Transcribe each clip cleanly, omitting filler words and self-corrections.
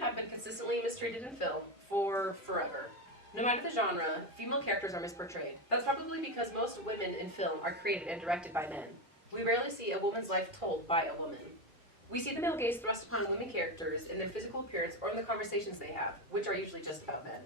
have been consistently mistreated in film for forever. No matter the genre, female characters are misportrayed. That's probably because most women in film are created and directed by men. We rarely see a woman's life told by a woman. We see the male gaze thrust upon women characters in their physical appearance or in the conversations they have, which are usually just about men.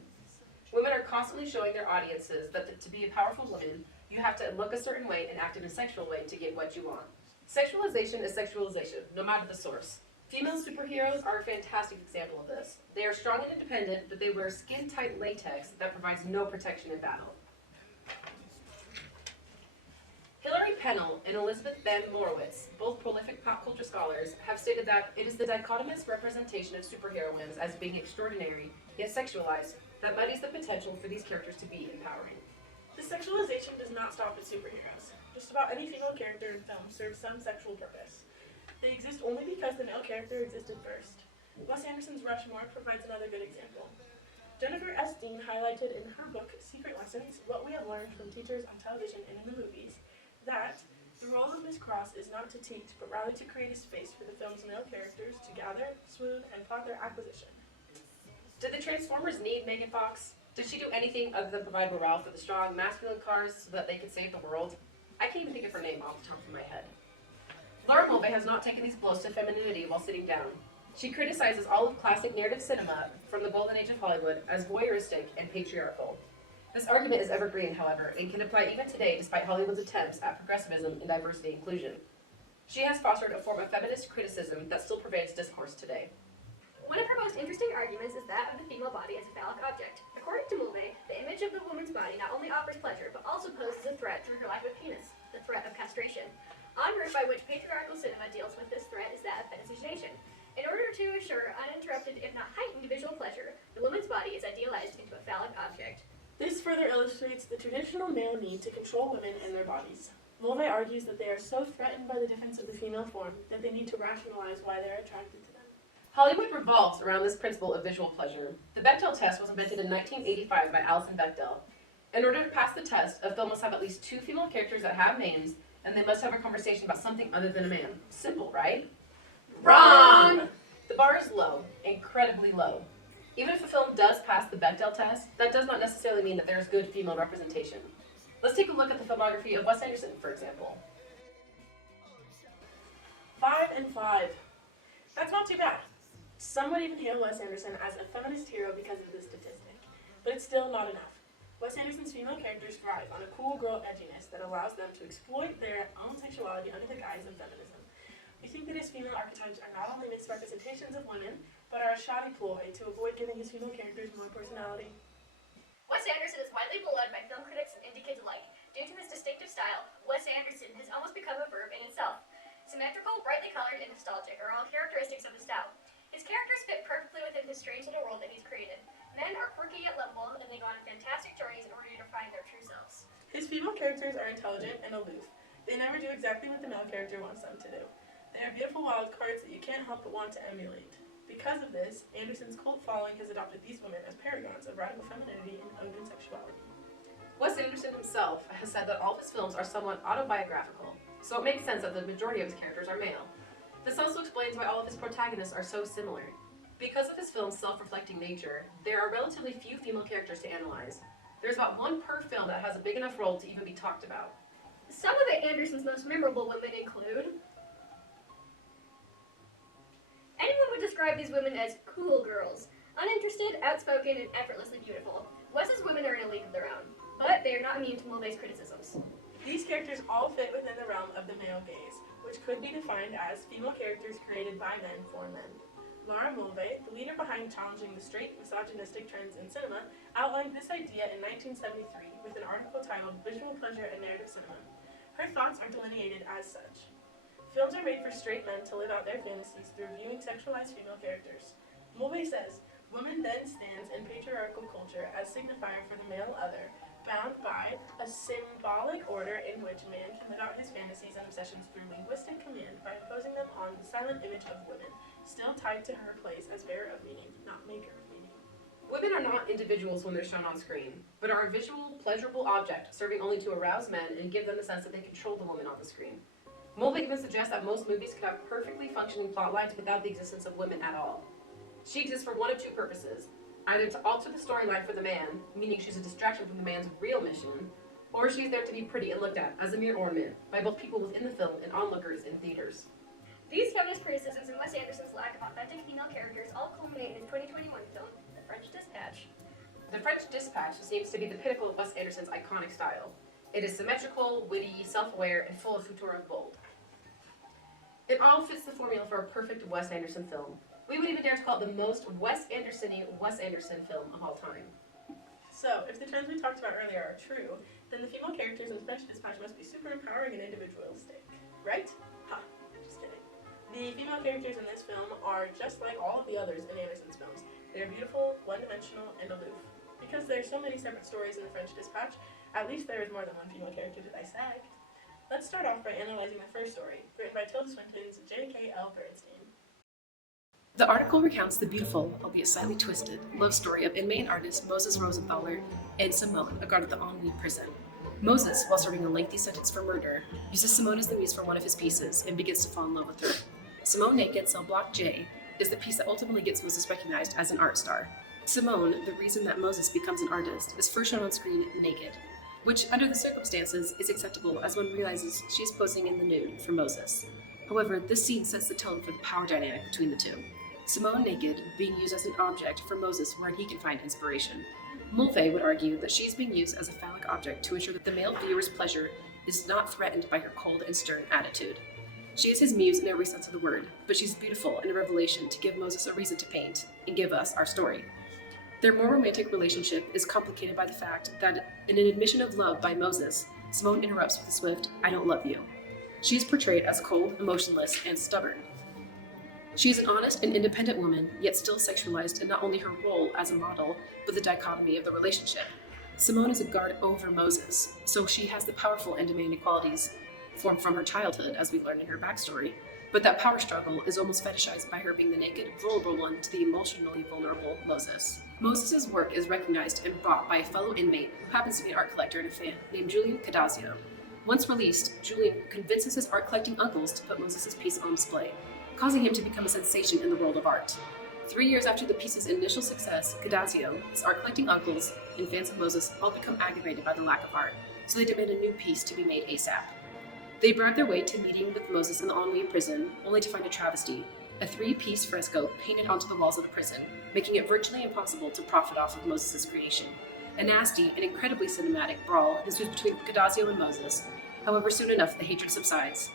Women are constantly showing their audiences that to be a powerful woman, you have to look a certain way and act in a sexual way to get what you want. Sexualization is sexualization, no matter the source. Female superheroes are a fantastic example of this. They are strong and independent, but they wear skin-tight latex that provides no protection in battle. Hilary Pennell and Elizabeth Ben Morowitz, both prolific pop culture scholars, have stated that it is the dichotomous representation of superheroines as being extraordinary, yet sexualized, that muddies the potential for these characters to be empowering. The sexualization does not stop at superheroes. Just about any female character in film serves some sexual purpose. They exist only because the male character existed first. Wes Anderson's Rushmore provides another good example. Jennifer S. Dean highlighted in her book, Secret Lessons, what we have learned from teachers on television and in the movies, that the role of Miss Cross is not to teach, but rather to create a space for the film's male characters to gather, swoon, and plot their acquisition. Did the Transformers need Megan Fox? Did she do anything other than provide morale for the strong, masculine cars so that they could save the world? I can't even think of her name off the top of my head. Laura Mulvey has not taken these blows to femininity while sitting down. She criticizes all of classic narrative cinema from the golden age of Hollywood as voyeuristic and patriarchal. This argument is evergreen, however, and can apply even today despite Hollywood's attempts at progressivism and diversity inclusion. She has fostered a form of feminist criticism that still pervades discourse today. One of her most interesting arguments is that of the female body as a phallic object. According to Mulvey, the image of the woman's body not only offers pleasure, but also poses a threat through her lack of a penis, the threat of castration. One route by which patriarchal cinema deals with this threat is that of fetishization. In order to assure uninterrupted, if not heightened, visual pleasure, the woman's body is idealized into a phallic object. This further illustrates the traditional male need to control women and their bodies. Mulvey argues that they are so threatened by the defense of the female form that they need to rationalize why they are attracted to them. Hollywood revolves around this principle of visual pleasure. The Bechdel test was invented in 1985 by Alison Bechdel. In order to pass the test, a film must have at least 2 female characters that have names, and they must have a conversation about something other than a man. Simple, right? Wrong! The bar is low, incredibly low. Even if a film does pass the Bechdel test, that does not necessarily mean that there is good female representation. Let's take a look at the filmography of Wes Anderson, for example. 5 and 5. That's not too bad. Some would even hail Wes Anderson as a feminist hero because of this statistic, but it's still not enough. Wes Anderson's female characters thrive on a cool girl edginess that allows them to exploit their own sexuality under the guise of feminism. We think that his female archetypes are not only misrepresentations of women, but are a shoddy ploy to avoid giving his female characters more personality. Wes Anderson is widely beloved by film critics and indie kids alike. Due to his distinctive style, Wes Anderson has almost become a verb in itself. Symmetrical, brightly colored, and nostalgic are all characteristics of his style. His characters fit perfectly within the strange little world that he's created. Men are quirky yet lovable, and they go on fantastic journeys in order to find their true selves. His female characters are intelligent and aloof. They never do exactly what the male character wants them to do. They are beautiful wild cards that you can't help but want to emulate. Because of this, Anderson's cult following has adopted these women as paragons of radical femininity and open sexuality. Wes Anderson himself has said that all of his films are somewhat autobiographical, so it makes sense that the majority of his characters are male. This also explains why all of his protagonists are so similar. Because of his film's self-reflecting nature, there are relatively few female characters to analyze. There's about 1 per film that has a big enough role to even be talked about. Some of Anderson's most memorable women include... Anyone would describe these women as cool girls. Uninterested, outspoken, and effortlessly beautiful. Wes's women are in a league of their own, but they are not immune to Mulvey's criticisms. These characters all fit within the realm of the male gaze, which could be defined as female characters created by men for men. Laura Mulvey, the leader behind challenging the straight, misogynistic trends in cinema, outlined this idea in 1973 with an article titled Visual Pleasure and Narrative Cinema. Her thoughts are delineated as such. Films are made for straight men to live out their fantasies through viewing sexualized female characters. Mulvey says, woman then stands in patriarchal culture as signifier for the male other, bound by a symbolic order in which man can live out his fantasies and obsessions through linguistic command by imposing them on the silent image of women, still tied to her place as bearer of meaning, not maker of meaning. Women are not individuals when they're shown on screen, but are a visual, pleasurable object serving only to arouse men and give them the sense that they control the woman on the screen. Mulvey even suggests that most movies could have perfectly functioning plot lines without the existence of women at all. She exists for one of two purposes: either to alter the storyline for the man, meaning she's a distraction from the man's real mission, or she's there to be pretty and looked at as a mere ornament by both people within the film and onlookers in theaters. These feminist criticisms and Wes Anderson's lack of authentic female characters all culminate in his 2021 film, The French Dispatch. The French Dispatch seems to be the pinnacle of Wes Anderson's iconic style. It is symmetrical, witty, self-aware, and full of couture and bold. It all fits the formula for a perfect Wes Anderson film. We would even dare to call it the most Wes Anderson-y Wes Anderson film of all time. So, if the terms we talked about earlier are true, then the female characters in The French Dispatch must be super empowering and individualistic, right? Ha, just kidding. The female characters in this film are just like all of the others in Anderson's films. They're beautiful, one-dimensional, and aloof. Because there are so many separate stories in The French Dispatch, at least there is more than one female character to dissect. Let's start off by analyzing the first story, written by Tilda Swinton's J.K.L. Bernstein. The article recounts the beautiful, albeit slightly twisted, love story of inmate and artist Moses Rosenthaler and Simone, a guard at the Ennui prison. Moses, while serving a lengthy sentence for murder, uses Simone as the muse for one of his pieces and begins to fall in love with her. Simone Naked, Cell Block J, is the piece that ultimately gets Moses recognized as an art star. Simone, the reason that Moses becomes an artist, is first shown on screen naked, which, under the circumstances, is acceptable as one realizes she is posing in the nude for Moses. However, this scene sets the tone for the power dynamic between the two. Simone naked being used as an object for Moses wherein he can find inspiration. Mulvey would argue that she is being used as a phallic object to ensure that the male viewer's pleasure is not threatened by her cold and stern attitude. She is his muse in every sense of the word, but she's beautiful and a revelation to give Moses a reason to paint and give us our story. Their more romantic relationship is complicated by the fact that in an admission of love by Moses, Simone interrupts with a swift, "I don't love you." She is portrayed as cold, emotionless, and stubborn. She is an honest and independent woman, yet still sexualized in not only her role as a model, but the dichotomy of the relationship. Simone is a guard over Moses, so she has the powerful and demanding qualities formed from her childhood, as we learn in her backstory, but that power struggle is almost fetishized by her being the naked, vulnerable one to the emotionally vulnerable Moses. Moses' work is recognized and bought by a fellow inmate who happens to be an art collector and a fan, named Julian Cadazio. Once released, Julian convinces his art collecting uncles to put Moses' piece on display, causing him to become a sensation in the world of art. 3 years after the piece's initial success, Cadazio, his art collecting uncles, and fans of Moses all become aggravated by the lack of art, so they demand a new piece to be made ASAP. They bribe their way to meeting with Moses in the Ennui prison, only to find a travesty, a 3-piece fresco painted onto the walls of the prison, making it virtually impossible to profit off of Moses' creation. A nasty and incredibly cinematic brawl ensues between Cadazio and Moses. However, soon enough, the hatred subsides.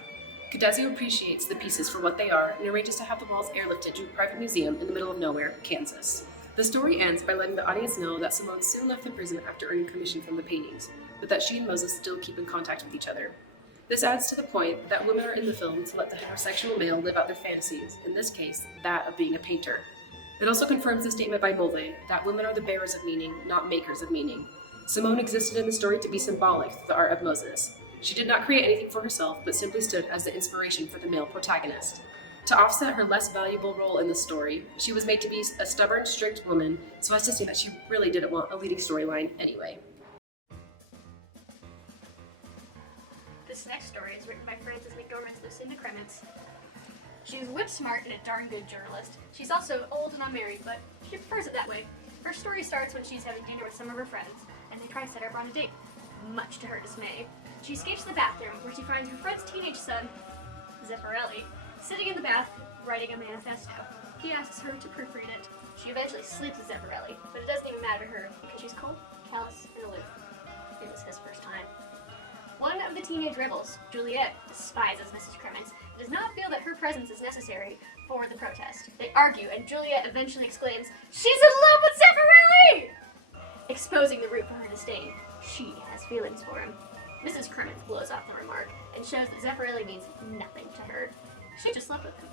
Cadazio appreciates the pieces for what they are and arranges to have the walls airlifted to a private museum in the middle of nowhere, Kansas. The story ends by letting the audience know that Simone soon left the prison after earning commission from the paintings, but that she and Moses still keep in contact with each other. This adds to the point that women are in the film to let the heterosexual male live out their fantasies, in this case, that of being a painter. It also confirms the statement by Mulvey that women are the bearers of meaning, not makers of meaning. Simone existed in the story to be symbolic through the art of Moses. She did not create anything for herself, but simply stood as the inspiration for the male protagonist. To offset her less valuable role in the story, she was made to be a stubborn, strict woman, so as to seem that she really didn't want a leading storyline anyway. This next story is written by Frances McDormand's Lucinda Kremens. She's whip smart and a darn good journalist. She's also old and unmarried, but she prefers it that way. Her story starts when she's having dinner with some of her friends, and they try to set her up on a date, much to her dismay. She escapes the bathroom, where she finds her friend's teenage son, Zeffirelli, sitting in the bath, writing a manifesto. He asks her to proofread it. She eventually sleeps with Zeffirelli, but it doesn't even matter to her, because she's cold, callous, and aloof. It was his first time. One of the teenage rebels, Juliet, despises Mrs. Kremens and does not feel that her presence is necessary for the protest. They argue, and Juliet eventually exclaims, "She's in love with Zeffirelli!" exposing the root for her disdain. She has feelings for him. Mrs. Kremens blows off the remark and shows that Zeffirelli means nothing to her. She just slept with him.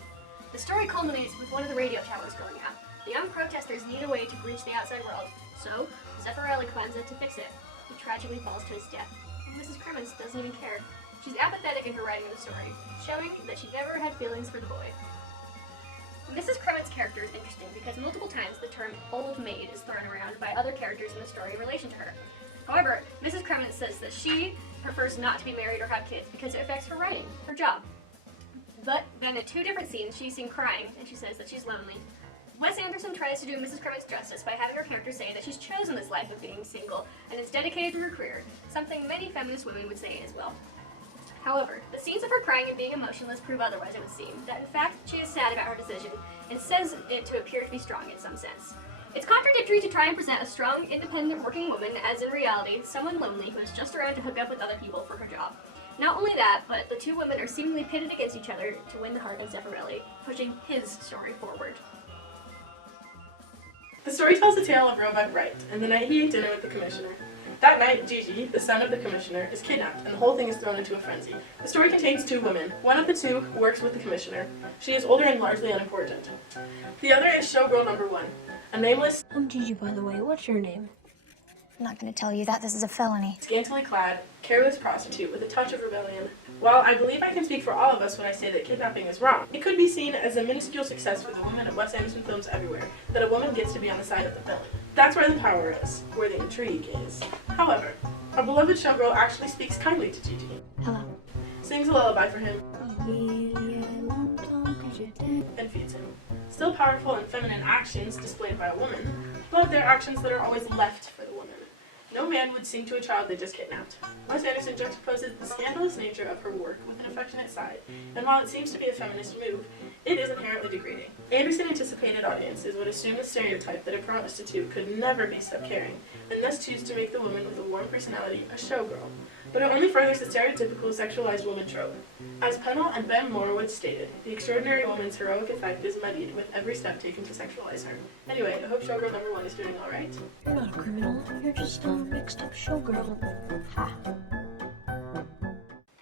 The story culminates with one of the radio towers going out. The young protesters need a way to reach the outside world, so Zeffirelli comes in to fix it. He tragically falls to his death. Mrs. Kremens doesn't even care. She's apathetic in her writing of the story, showing that she never had feelings for the boy. Mrs. Kremens' character is interesting because multiple times the term old maid is thrown around by other characters in the story in relation to her. However, Mrs. Kremens says that she prefers not to be married or have kids because it affects her writing, her job. But then at 2 different scenes she's seen crying, and she says that she's lonely. Wes Anderson tries to do Mrs. Crimmins justice by having her character say that she's chosen this life of being single and is dedicated to her career, something many feminist women would say as well. However, the scenes of her crying and being emotionless prove otherwise, it would seem, that in fact she is sad about her decision and says it to appear to be strong in some sense. It's contradictory to try and present a strong, independent working woman as in reality someone lonely who is just around to hook up with other people for her job. Not only that, but the two women are seemingly pitted against each other to win the heart of Zeffirelli, pushing his story forward. The story tells the tale of Roebuck Wright and the night he ate dinner with the commissioner. That night, Gigi, the son of the commissioner, is kidnapped, and the whole thing is thrown into a frenzy. The story contains two women. One of the two works with the commissioner. She is older and largely unimportant. The other is showgirl number 1, a nameless, I'm Gigi, by the way. What's your name? I'm not going to tell you that. This is a felony. scantily clad, careless prostitute with a touch of rebellion. While I believe I can speak for all of us when I say that kidnapping is wrong, it could be seen as a minuscule success for the women of Wes Anderson films everywhere, that a woman gets to be on the side of the villain. That's where the power is, where the intrigue is. However, our beloved showgirl actually speaks kindly to Gigi, Hello. sings a lullaby for him, and feeds him. Still powerful and feminine actions displayed by a woman, but they're actions that are always left for the woman. No man would sing to a child they just kidnapped. Wes Anderson juxtaposes the scandalous nature of her work with an affectionate side, and while it seems to be a feminist move, it is inherently degrading. Anderson anticipated audiences would assume the stereotype that a prostitute could never be sub-caring, and thus choose to make the woman with a warm personality a showgirl. But it only furthers the stereotypical sexualized woman trope. As Pennell and Ben Moorwood stated, the extraordinary woman's heroic effect is muddied with every step taken to sexualize her. Anyway, I hope showgirl number 1 is doing alright. You're not a criminal. You're just a mixed up showgirl. Ha.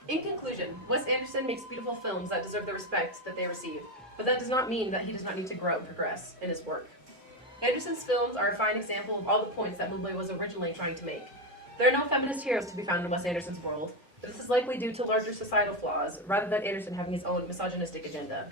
In conclusion, Wes Anderson makes beautiful films that deserve the respect that they receive, but that does not mean that he does not need to grow and progress in his work. Anderson's films are a fine example of all the points that Mowgli was originally trying to make. There are no feminist heroes to be found in Wes Anderson's world, but this is likely due to larger societal flaws, rather than Anderson having his own misogynistic agenda.